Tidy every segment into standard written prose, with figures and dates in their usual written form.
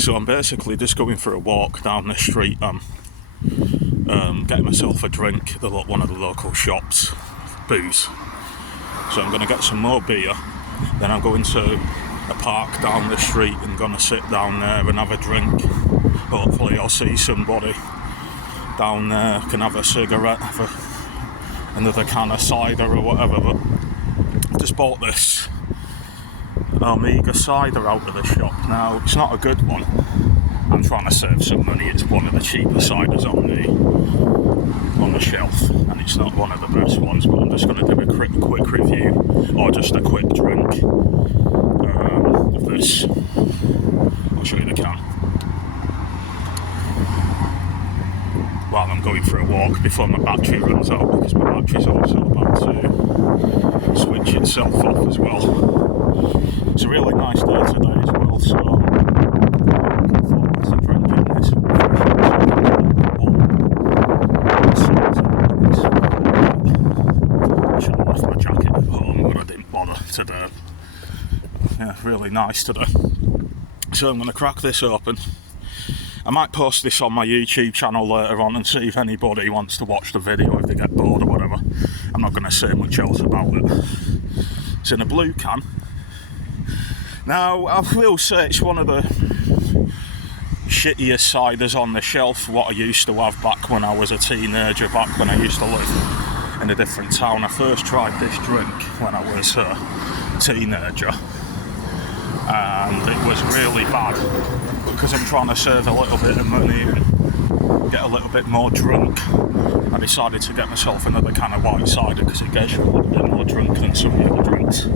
So I'm basically just going for a walk down the street. I'm getting myself a drink at one of the local shops, booze. So I'm going to get some more beer. Then I'm going to a park down the street and going to sit down there and have a drink. Hopefully I'll see somebody down there, can have a cigarette, have another can of cider or whatever. But I just bought this Omega cider out of the shop. Now, it's not a good one. I'm trying to save some money. It's one of the cheaper ciders on the shelf, and it's not one of the best ones, but I'm just going to do a quick review, or just a quick drink of this. I'll show you the can. While I'm going for a walk before my battery runs out, because my battery's also about to switch itself off as well. It's a really nice day today as well, so I'm looking forward to drinking this. I should have left my jacket at home, but I didn't bother today. Yeah, really nice today. So I'm going to crack this open. I might post this on my YouTube channel later on and see if anybody wants to watch the video if they get bored or whatever. I'm not going to say much else about it. It's in a blue can. Now, I will say it's one of the shittiest ciders on the shelf, what I used to have back when I was a teenager, back when I used to live in a different town. I first tried this drink when I was a teenager, and it was really bad, because I'm trying to save a little bit of money and get a little bit more drunk. I decided to get myself another can of white cider because it gets you a little bit more drunk than some of the other drinks.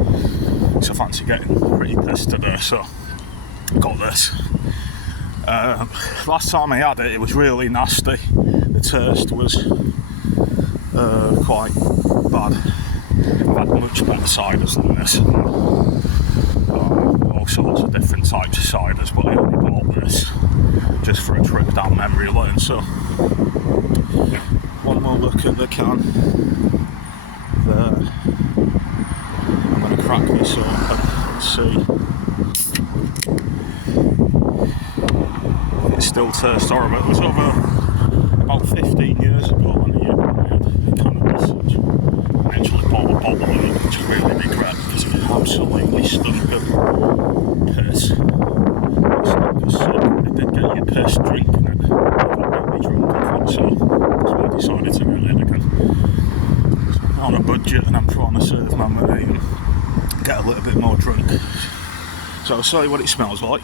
So I fancy getting pretty pissed today, so got this. Last time I had it, it was really nasty. The taste was quite bad. I've had much better ciders than this. All sorts of different types of ciders, but I only bought this just for a trip down memory lane. So one more look at the can there. I'm going to crack this open and see if it still tastes horrible. It was over about 15 years ago when I had a can of this. I actually bought a bottle of it, which I really regret because it absolutely stunk of piss. It stunk of soap. It did get you pissed drinking it. I got really drunk off it, so that's why I decided to get it again. On a budget, and I'm trying to save my money and get a little bit more drunk. So I'll show you what it smells like.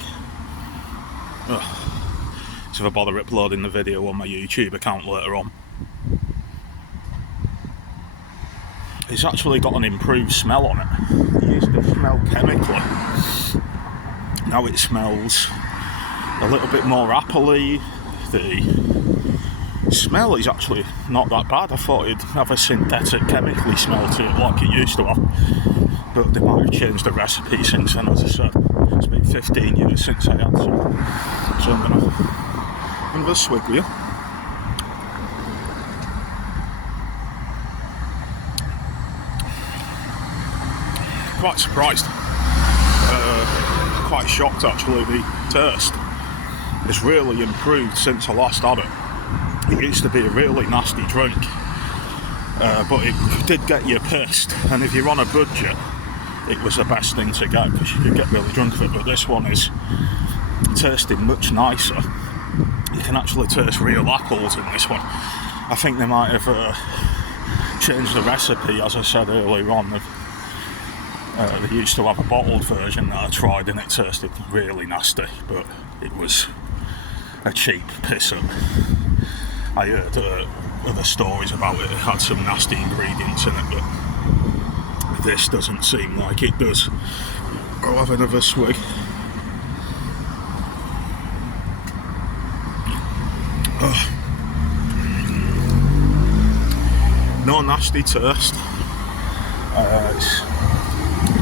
So if I bother uploading the video on my YouTube account later on. It's actually got an improved smell on it. It used to smell chemically. Now it smells a little bit more appley. The smell is actually not that bad. I thought it'd have a synthetic chemically smell to it like it used to have. But they might have changed the recipe since then, as I said. It's been 15 years since I had some. So I'm going to have a swig with you. Quite surprised, quite shocked actually. The taste has really improved since I last had it. It used to be a really nasty drink, but it did get you pissed, and if you're on a budget it was the best thing to get because you could get really drunk with it. But this one is tasting much nicer. You can actually taste real apples in this one. I think they might have changed the recipe, as I said earlier on. They used to have a bottled version that I tried and it tasted really nasty, but it was a cheap piss-up. I heard other stories about it. It had some nasty ingredients in it, but this doesn't seem like it does. I'll have another swig. No nasty taste. It's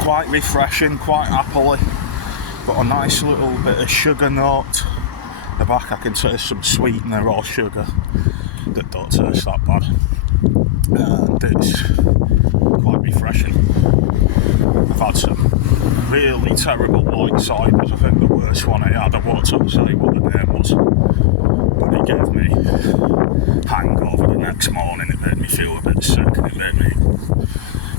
quite refreshing, quite appley, got a nice little bit of sugar note, the back I can taste some sweetener or sugar that don't taste that bad, and it's quite refreshing. I've had some really terrible white ciders. I think the worst one I had, I won't say what the name was, but it gave me hangover the next morning. It made me feel a bit sick, and it made me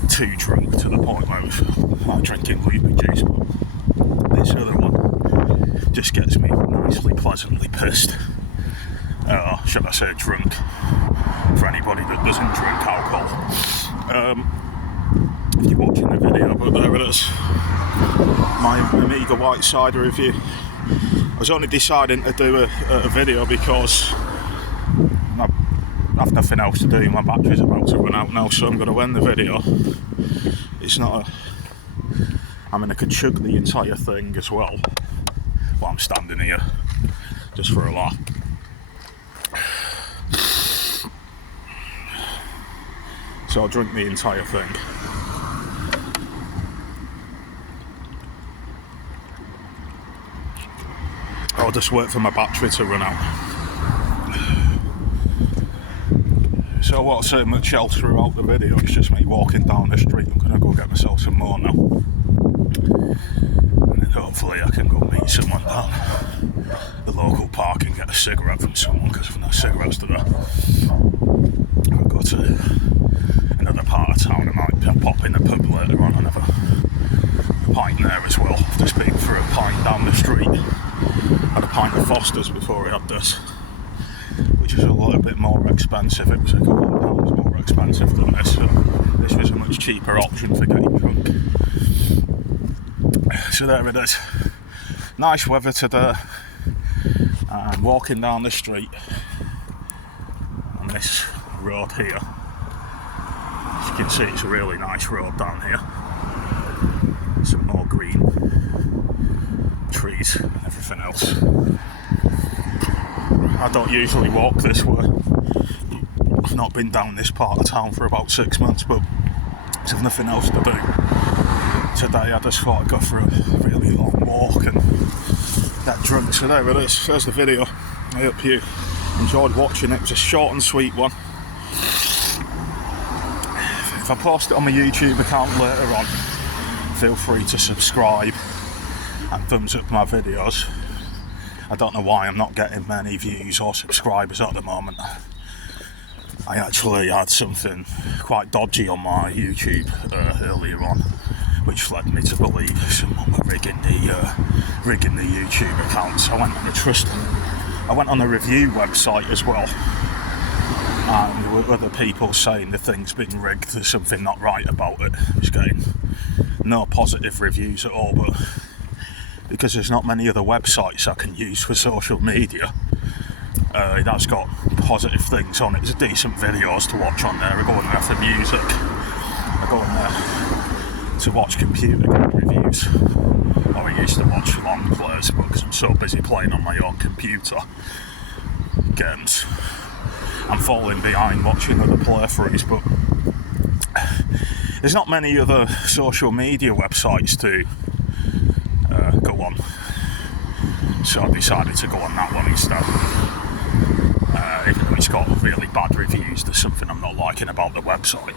too drunk to the point where I was like drinking lemon juice. But this other one just gets me nicely, pleasantly pissed. Should I say drunk, for anybody that doesn't drink alcohol. If you're watching the video, but there it is. My Amiga White Cider review. I was only deciding to do a video because I have nothing else to do. My battery's about to run out now, so I'm going to end the video. It's not I mean, I could chug the entire thing as well while I'm standing here, just for a laugh. So I'll drink the entire thing. I'll just wait for my battery to run out. So I won't say much else throughout the video, it's just me walking down the street. I'm going to go get myself some more now. And then hopefully I can go meet someone down the local park and get a cigarette from someone, because there's no cigarettes today. I'll go to another part of town. I might pop in a pub later on and have a pint there as well. I've just been for a pint down the street. Had a pint of Foster's before I had this, which is a little bit more expensive. It was a couple of pounds more expensive than this, so this was a much cheaper option for getting drunk. So there it is. Nice weather today. I'm walking down the street on this road here. As you can see, it's a really nice road down here. Some more green trees and everything else. I don't usually walk this way. I've not been down this part of town for about 6 months, but there's nothing else to do. Today I just thought I'd go for a really long walk and get drunk. So there it is, there's the video. I hope you enjoyed watching it. It was a short and sweet one. If I post it on my YouTube account later on, feel free to subscribe and thumbs up my videos. I don't know why I'm not getting many views or subscribers at the moment. I actually had something quite dodgy on my YouTube earlier on, which led me to believe someone were rigging the YouTube account. So I went on a review website as well, and there were other people saying the thing's been rigged, there's something not right about it. I was getting no positive reviews at all, but because there's not many other websites I can use for social media, it has got positive things on it. There's decent videos to watch on there. I go on there for music, I go on there to watch computer game reviews, or I used to watch long plays, but because I'm so busy playing on my own computer games, I'm falling behind watching other playthroughs. But there's not many other social media websites to go on, so I decided to go on that one instead. Even though it's got really bad reviews, there's something I'm not liking about the website.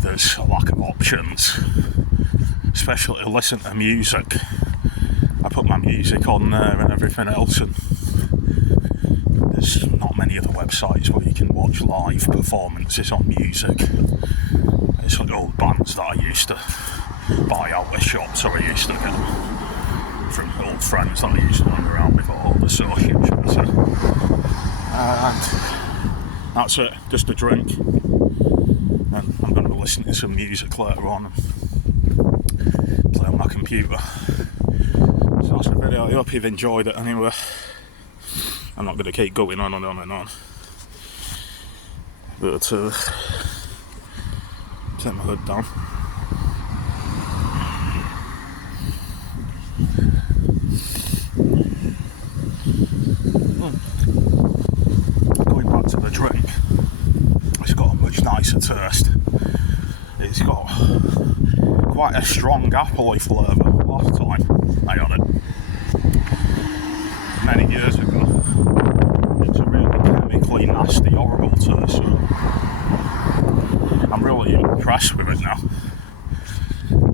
There's a lack of options, especially to listen to music. I put my music on there and everything else, and there's not many other websites where you can watch live performances on music. It's like old bands that I used to buy out of shops, or I used to get from old friends that I used to hang around with, all the associates. And that's it, just a drink. And I'm going to listen to some music later on and play on my computer. So that's the video. I hope you've enjoyed it anyway. I'm not going to keep going on and on and on. But take my hood down. Going back to the drink, it's got a much nicer taste. It's got quite a strong appley flavour last time I had it. impressed with it now.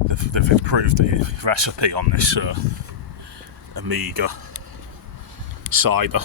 They've improved the recipe on this Amiga cider.